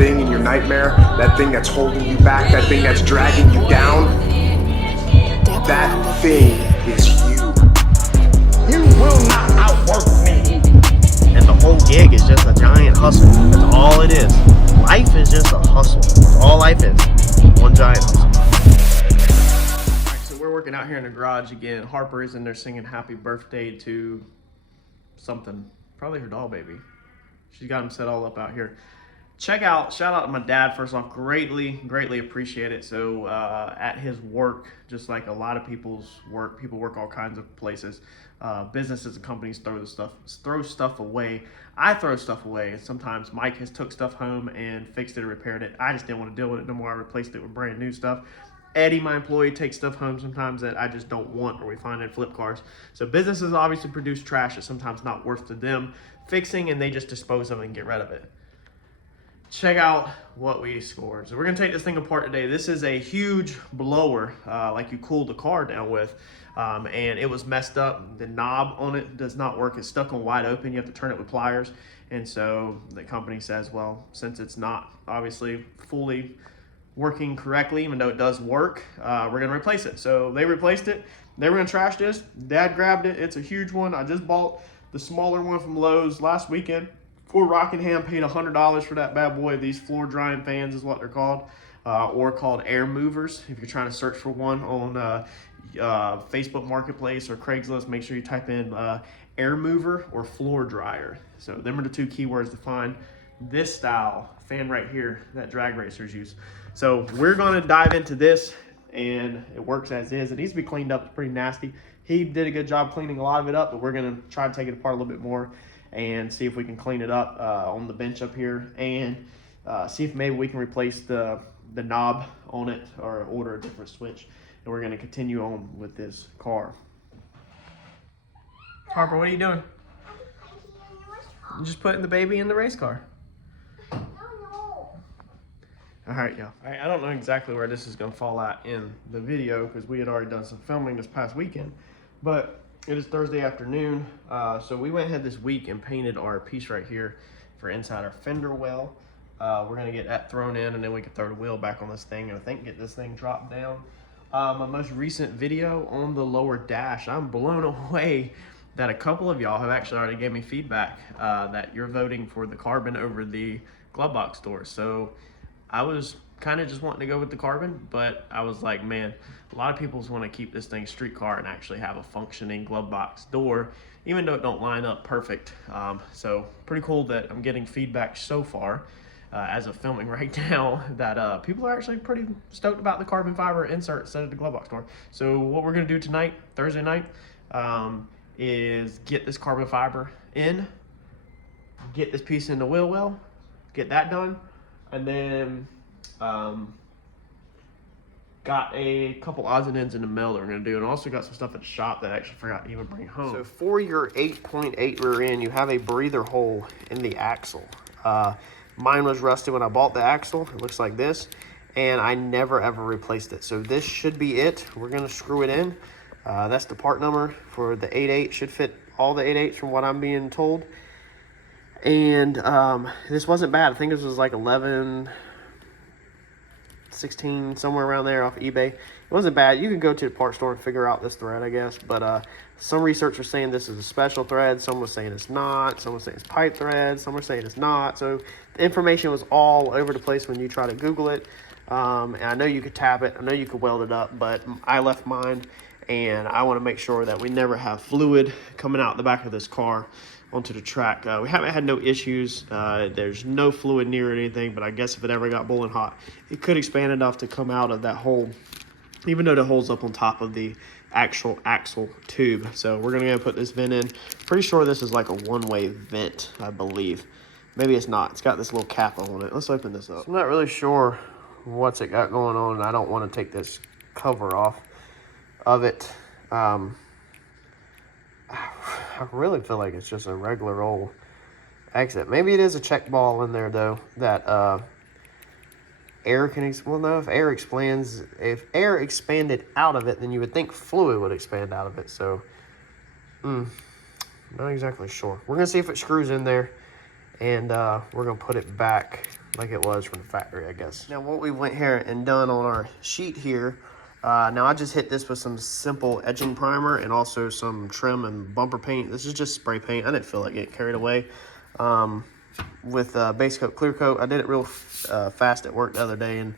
thing in your nightmare, that thing that's holding you back, that thing that's dragging you down, that thing is you. You will not outwork me. And the whole gig is just a giant hustle. That's all it is. Life is just a hustle. That's all life is. One giant hustle. Alright, so we're working out here in the garage again. Harper is in there singing happy birthday to something. Probably her doll baby. She's got him set all up out here. Shout out to my dad first off. Greatly appreciate it. So at his work, just like a lot of people's work, people work all kinds of places. Businesses and companies throw stuff away. I throw stuff away. And sometimes Mike has took stuff home and fixed it or repaired it. I just didn't want to deal with it no more. I replaced it with brand new stuff. Eddie, my employee, takes stuff home sometimes that I just don't want or we find in flip cars. So businesses obviously produce trash that's sometimes not worth to them fixing, and they just dispose of it and get rid of it. Check out what we scored. So we're gonna take this thing apart today. This is a huge blower, like you cool the car down with, and it was messed up. The knob on it does not work. It's stuck on wide open. You have to turn it with pliers. And so the company says, well, since it's not obviously fully working correctly, even though it does work, we're gonna replace it. So they replaced it. They were gonna trash this. Dad grabbed it. It's a huge one. I just bought the smaller one from Lowe's last weekend. Fort Rockingham paid $100 for that bad boy. These floor drying fans is what they're called, or called air movers. If you're trying to search for one on Facebook Marketplace or Craigslist, make sure you type in air mover or floor dryer. So them are the two keywords to find this style fan right here that drag racers use. So we're gonna dive into this, and it works as is. It needs to be cleaned up. It's pretty nasty. He did a good job cleaning a lot of it up, but we're gonna try to take it apart a little bit more and see if we can clean it up on the bench up here, and see if maybe we can replace the knob on it or order a different switch. And we're gonna continue on with this car. Harper, what are you doing? I'm just putting the baby in the race car. All right, y'all. I don't know exactly where this is gonna fall out in the video because we had already done some filming this past weekend, but it is Thursday afternoon, so we went ahead this week and painted our piece right here for inside our fender well. We're gonna get that thrown in, and then we can throw the wheel back on this thing and I think get this thing dropped down. My most recent video on the lower dash, I'm blown away that a couple of y'all have actually already gave me feedback that you're voting for the carbon over the glove box door. So I was kind of just wanting to go with the carbon, but I was like, man, a lot of people want to keep this thing street car and actually have a functioning glove box door, even though it don't line up perfect. So pretty cool that I'm getting feedback so far as of filming right now that people are actually pretty stoked about the carbon fiber insert instead of the glove box door. So what we're gonna do tonight, Thursday night, is get this carbon fiber in, get this piece in the wheel well, get that done, and then got a couple odds and ends in the mail that we're gonna do, and also got some stuff at the shop that I actually forgot to even bring home. So for your 8.8 rear end, you have a breather hole in the axle. Mine was rusted when I bought the axle. It looks like this, and I never ever replaced it. So this should be it. We're gonna screw it in. That's the part number for the 8.8. Should fit all the 8.8s from what I'm being told. And this wasn't bad. I think this was like 11, 16, somewhere around there off eBay. It wasn't bad. You can go to the part store and figure out this thread, I guess. But some researchers saying this is a special thread. Some were saying it's not. Some were saying it's pipe thread. Some were saying it's not. So the information was all over the place when you try to Google it. And I know you could tap it. I know you could weld it up. But I left mine, and I want to make sure that we never have fluid coming out the back of this car onto the track. We haven't had no issues. There's no fluid near anything, but I guess if it ever got boiling hot, it could expand enough to come out of that hole, even though the hole's up on top of the actual axle tube. So we're gonna go put this vent in. Pretty sure this is like a one-way vent, I believe. Maybe it's not. It's got this little cap on it. Let's open this up. So I'm not really sure what's it got going on, and I don't want to take this cover off of it. I really feel like it's just a regular old exit. Maybe it is a check ball in there though that air can, well no, if air expanded out of it, then you would think fluid would expand out of it. So not exactly sure. We're gonna see if it screws in there, and we're gonna put it back like it was from the factory, I guess. Now what we went here and done on our sheet here, now I just hit this with some simple etching primer and also some trim and bumper paint. This is just spray paint. I didn't feel like getting carried away with base coat, clear coat. I did it real fast at work the other day, and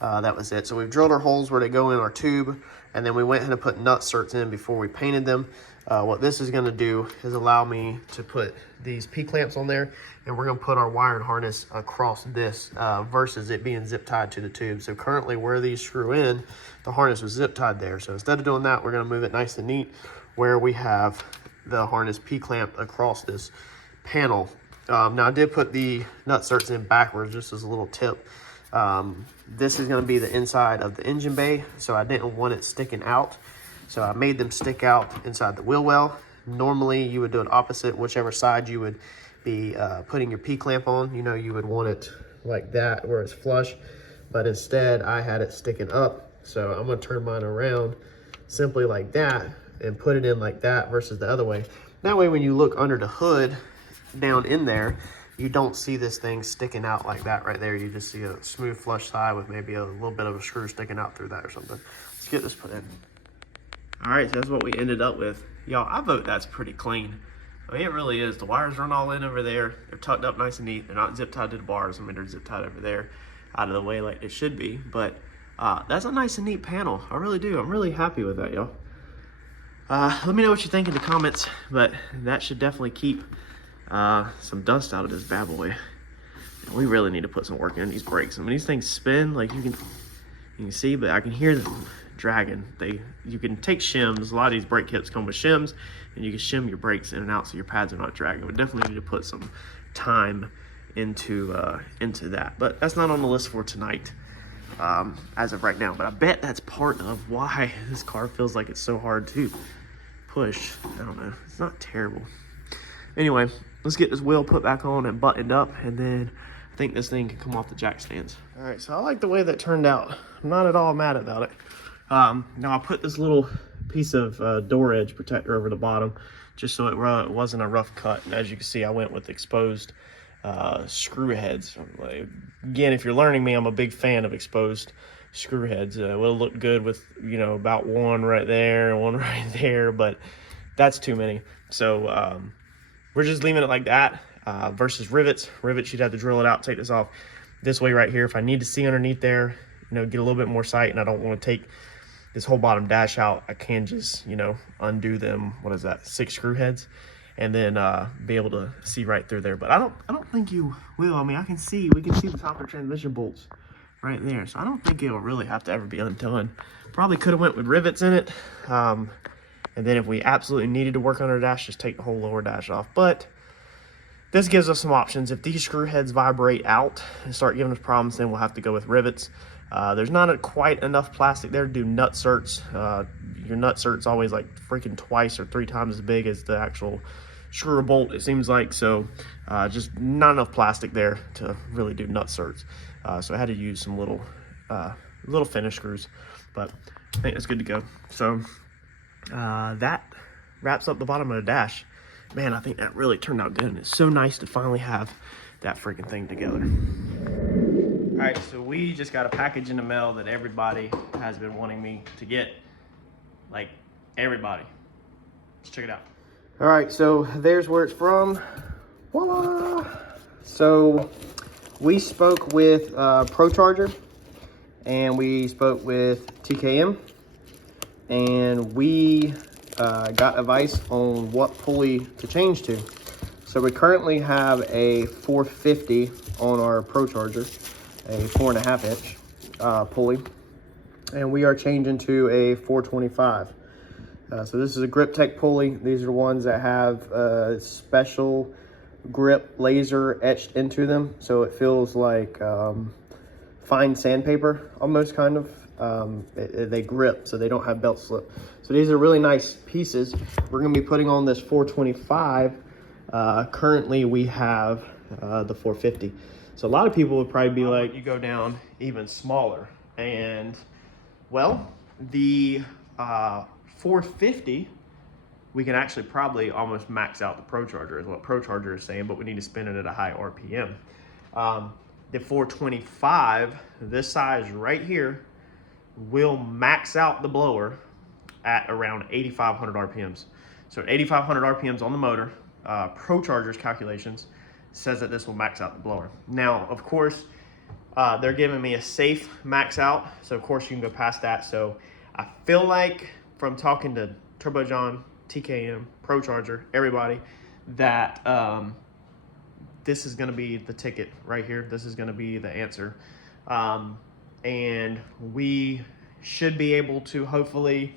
that was it. So we've drilled our holes where they go in our tube, and then we went ahead and put nut certs in before we painted them. What this is going to do is allow me to put these P-clamps on there, and we're going to put our wiring harness across this versus it being zip tied to the tube. So currently where these screw in, the harness was zip tied there. So instead of doing that, we're going to move it nice and neat where we have the harness P-clamp across this panel. Now I did put the nut certs in backwards just as a little tip. This is going to be the inside of the engine bay, so I didn't want it sticking out. So I made them stick out inside the wheel well. Normally you would do it opposite, whichever side you would be putting your P-clamp on. You know, you would want it like that where it's flush, but instead I had it sticking up. So I'm going to turn mine around simply like that and put it in like that versus the other way. That way when you look under the hood down in there, you don't see this thing sticking out like that right there. You just see a smooth flush side with maybe a little bit of a screw sticking out through that or something. Let's get this put in. All right, so that's what we ended up with. Y'all, I vote that's pretty clean. I mean, it really is. The wires run all in over there. They're tucked up nice and neat. They're not zip tied to the bars. I mean, they're zip tied over there out of the way like it should be. But that's a nice and neat panel. I really do. I'm really happy with that, y'all. Let me know what you think in the comments, but that should definitely keep some dust out of this bad boy. We really need to put some work in these brakes. I mean, these things spin like you can see, but I can hear them dragging. You can take shims. A lot of these brake kits come with shims, and you can shim your brakes in and out so your pads are not dragging. We definitely need to put some time into that, but that's not on the list for tonight as of right now. But I bet that's part of why this car feels like it's so hard to push. I don't know, it's not terrible. Anyway, let's get this wheel put back on and buttoned up, and then I think this thing can come off the jack stands. All right, so I like the way that turned out. I'm not at all mad about it. Now I put this little piece of door edge protector over the bottom just so it wasn't a rough cut. And as you can see, I went with exposed screw heads. Again, if you're learning me, I'm a big fan of exposed screw heads. It will look good with, you know, about one right there and one right there, but that's too many. So we're just leaving it like that versus rivets. Rivets, you'd have to drill it out, take this off. This way right here, if I need to see underneath there, you know, get a little bit more sight, and I don't want to take this whole bottom dash out, I can just, you know, undo them, what is that, 6 screw heads, and then be able to see right through there. But I don't think you will. I mean, we can see the top of the transmission bolts right there, so I don't think it'll really have to ever be undone. Probably could have went with rivets in it, and then if we absolutely needed to work on our dash, just take the whole lower dash off. But this gives us some options. If these screw heads vibrate out and start giving us problems, then we'll have to go with rivets. There's not quite enough plastic there to do nut certs. Your nut cert's always like freaking twice or 3 times as big as the actual screw or bolt, it seems like. So just not enough plastic there to really do nut certs. So I had to use some little finish screws, but I think that's good to go. So that wraps up the bottom of the dash. Man, I think that really turned out good, and it's so nice to finally have that freaking thing together. All right, so we just got a package in the mail that everybody has been wanting me to get. Like, everybody. Let's check it out. All right, so there's where it's from. Voila! So we spoke with Procharger, and we spoke with TKM, and we got advice on what pulley to change to. So we currently have a 450 on our Procharger, a 4.5 inch pulley, and we are changing to a 425. So this is a grip tech pulley. These are the ones that have a special grip laser etched into them, so it feels like fine sandpaper almost, kind of. They grip, so they don't have belt slip. So these are really nice pieces. We're going to be putting on this 425. Currently we have the 450. So a lot of people would probably be like, you go down even smaller. And well, the 450 we can actually probably almost max out the Procharger is what Procharger is saying, but we need to spin it at a high RPM. The 425, this size right here, will max out the blower at around 8,500 RPMs. So at 8,500 RPMs on the motor, Procharger's calculations says that this will max out the blower. Now, of course, they're giving me a safe max out, so of course you can go past that. So I feel like from talking to Turbo John, TKM, Procharger, everybody, that this is going to be the ticket right here. This is going to be the answer. And we should be able to hopefully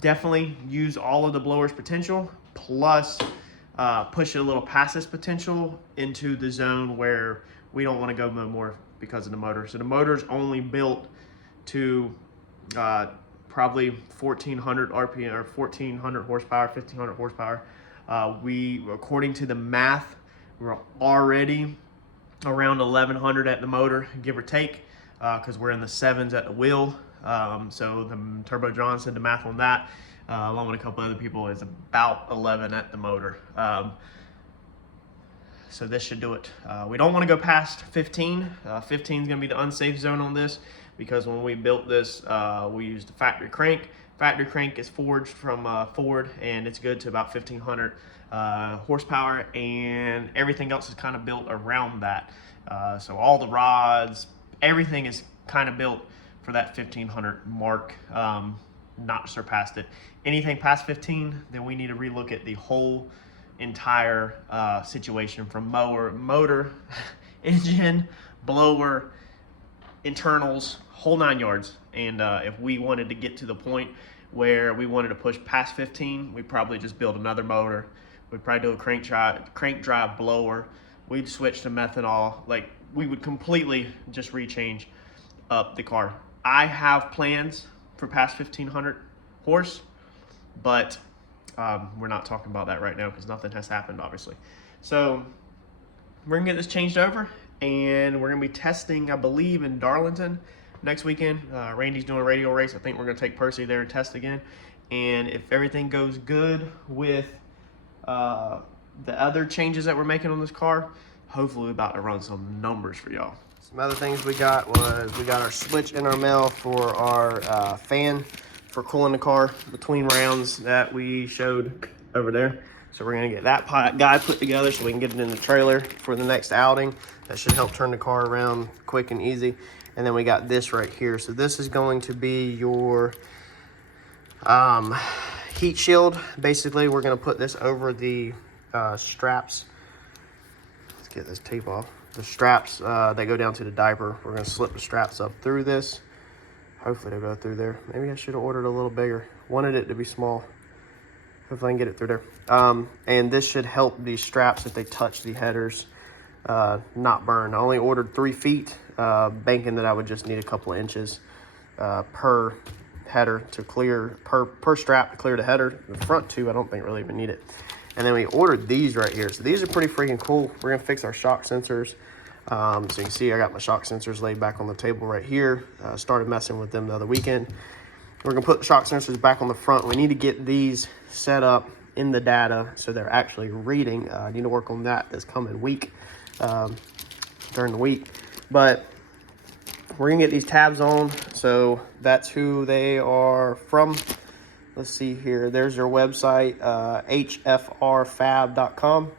definitely use all of the blower's potential, plus push it a little past this potential into the zone where we don't want to go no more because of the motor. So the motor's only built to probably 1,400 RPM or 1,400 horsepower, 1,500 horsepower. We, according to the math, we're already around 1,100 at the motor, give or take, because we're in the 7s at the wheel. So the Turbo John said the math on that, along with a couple other people, is about 11 at the motor. So this should do it. We don't want to go past 15. 15 is going to be the unsafe zone on this, because when we built this, we used the factory crank. Factory crank is forged from Ford, and it's good to about 1,500 horsepower, and everything else is kind of built around that. So all the rods, everything is kind of built for that 1,500 mark, not surpassed it. Anything past 15, then we need to relook at the whole entire situation, from motor, engine, blower, internals, whole 9 yards. And if we wanted to get to the point where we wanted to push past 15, we'd probably just build another motor. We'd probably do a crank drive blower. We'd switch to methanol. Like, we would completely just rechange up the car. I have plans for past 1,500 horse, but we're not talking about that right now because nothing has happened, obviously. So we're gonna get this changed over, and we're gonna be testing, I believe, in Darlington next weekend. Randy's doing a radio race. I think we're gonna take Percy there and test again. And if everything goes good with the other changes that we're making on this car, hopefully we're about to run some numbers for y'all. Some other things we got was we got our switch in our mail for our fan for cooling the car between rounds that we showed over there. So we're gonna get that guy put together so we can get it in the trailer for the next outing. That should help turn the car around quick and easy. And then we got this right here. So this is going to be your heat shield. Basically, we're gonna put this over the straps. Let's get this tape off. The straps that go down to the diaper. We're gonna slip the straps up through this. Hopefully they'll go through there. Maybe I should have ordered a little bigger. Wanted it to be small. Hopefully I can get it through there. And this should help these straps, if they touch the headers, not burn. I only ordered 3 feet, banking that I would just need a couple of inches per header to clear, per strap to clear the header. The front 2, I don't think really even need it. And then we ordered these right here. So these are pretty freaking cool. We're gonna fix our shock sensors. So you can see I got my shock sensors laid back on the table right here. Started messing with them the other weekend. We're gonna put the shock sensors back on the front. We need to get these set up in the data so they're actually reading. I need to work on that this coming week, during the week. But we're gonna get these tabs on. So that's who they are from. Let's see here. There's their website, hfrfab.com.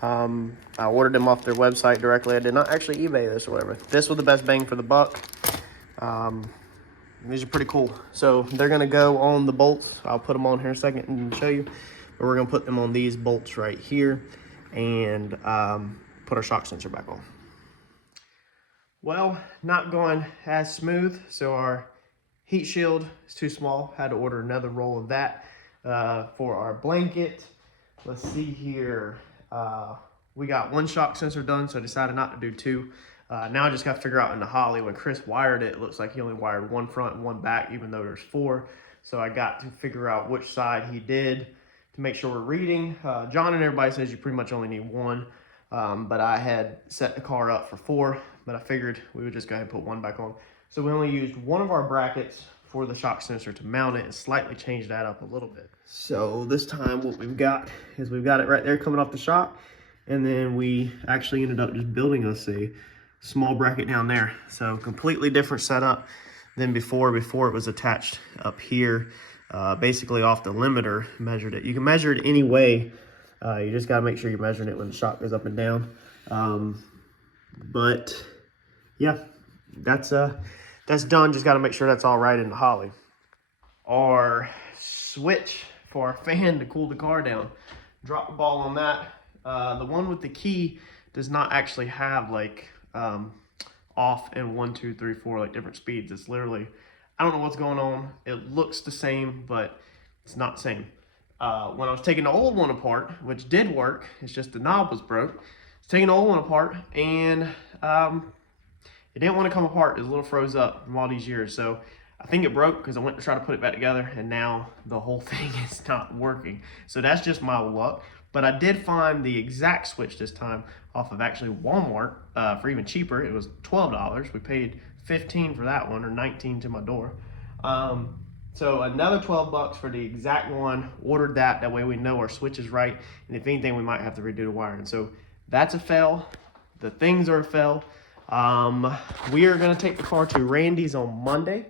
I ordered them off their website directly. I did not actually eBay this or whatever. This was the best bang for the buck. These are pretty cool. So they're gonna go on the bolts. I'll put them on here in a second and show you. But we're gonna put them on these bolts right here and put our shock sensor back on. Well, not going as smooth. So our heat shield is too small. Had to order another roll of that for our blanket. Let's see here. We got 1 shock sensor done, so I decided not to do 2. Now I just got to figure out in the Holly, when Chris wired it, it looks like he only wired 1 front and 1 back, even though there's 4. So I got to figure out which side he did to make sure we're reading. John and everybody says you pretty much only need 1, but I had set the car up for 4, but I figured we would just go ahead and put 1 back on. So we only used 1 of our brackets for the shock sensor to mount it and slightly change that up a little bit. So this time what we've got is we've got it right there coming off the shock, and then we actually ended up just building us a small bracket down there. So completely different setup than before. Before it was attached up here, basically off the limiter, measured it. You can measure it any way. You just gotta make sure you're measuring it when the shock goes up and down. But yeah, that's done. Just gotta make sure that's all right in the Holly. Our switch for our fan to cool the car down, drop the ball on that. The one with the key does not actually have like off and 1, 2, 3, 4 like different speeds. It's literally, I don't know what's going on. It looks the same, but it's not the same. When I was taking the old one apart, which did work, it's just the knob was broke. I was taking the old one apart, and it didn't want to come apart. It was a little froze up from all these years. So I think it broke because I went to try to put it back together, and now the whole thing is not working. So that's just my luck. But I did find the exact switch this time off of actually Walmart for even cheaper. It was $12. We paid $15 for that one, or $19 to my door. So another $12 for the exact one. Ordered that. That way we know our switch is right. And if anything, we might have to redo the wiring. So that's a fail. The things are a fail. We are going to take the car to Randy's on Monday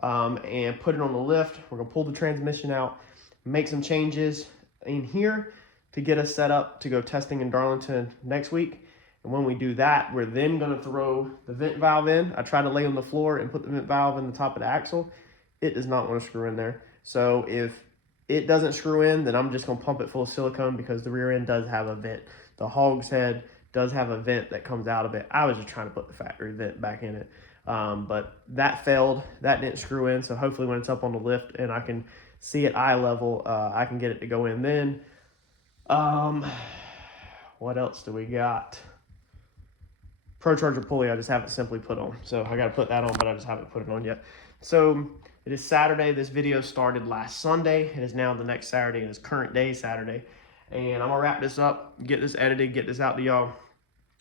and put it on the lift. We're going to pull the transmission out, make some changes in here to get us set up to go testing in Darlington next week. And when we do that, we're then going to throw the vent valve in. I tried to lay on the floor and put the vent valve in the top of the axle. It does not want to screw in there. So if it doesn't screw in, then I'm just going to pump it full of silicone, because the rear end does have a vent. The hog's head does have a vent that comes out of it. I was just trying to put the factory vent back in it. But that failed. That didn't screw in. So hopefully when it's up on the lift and I can see at eye level, I can get it to go in then. What else do we got? Procharged Pulley, I just haven't simply put on. So I got to put that on, but I just haven't put it on yet. So it is Saturday. This video started last Sunday. It is now the next Saturday. It is current day Saturday. And I'm going to wrap this up, get this edited, get this out to y'all.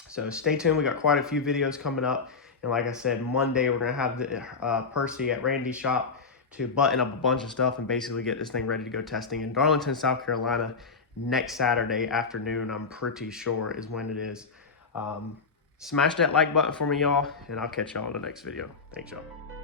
So stay tuned. We got quite a few videos coming up. And like I said, Monday we're going to have the, Percy at Randy's shop to button up a bunch of stuff and basically get this thing ready to go testing in Darlington, South Carolina next Saturday afternoon. I'm pretty sure is when it is. Smash that like button for me, y'all, and I'll catch y'all in the next video. Thanks, y'all.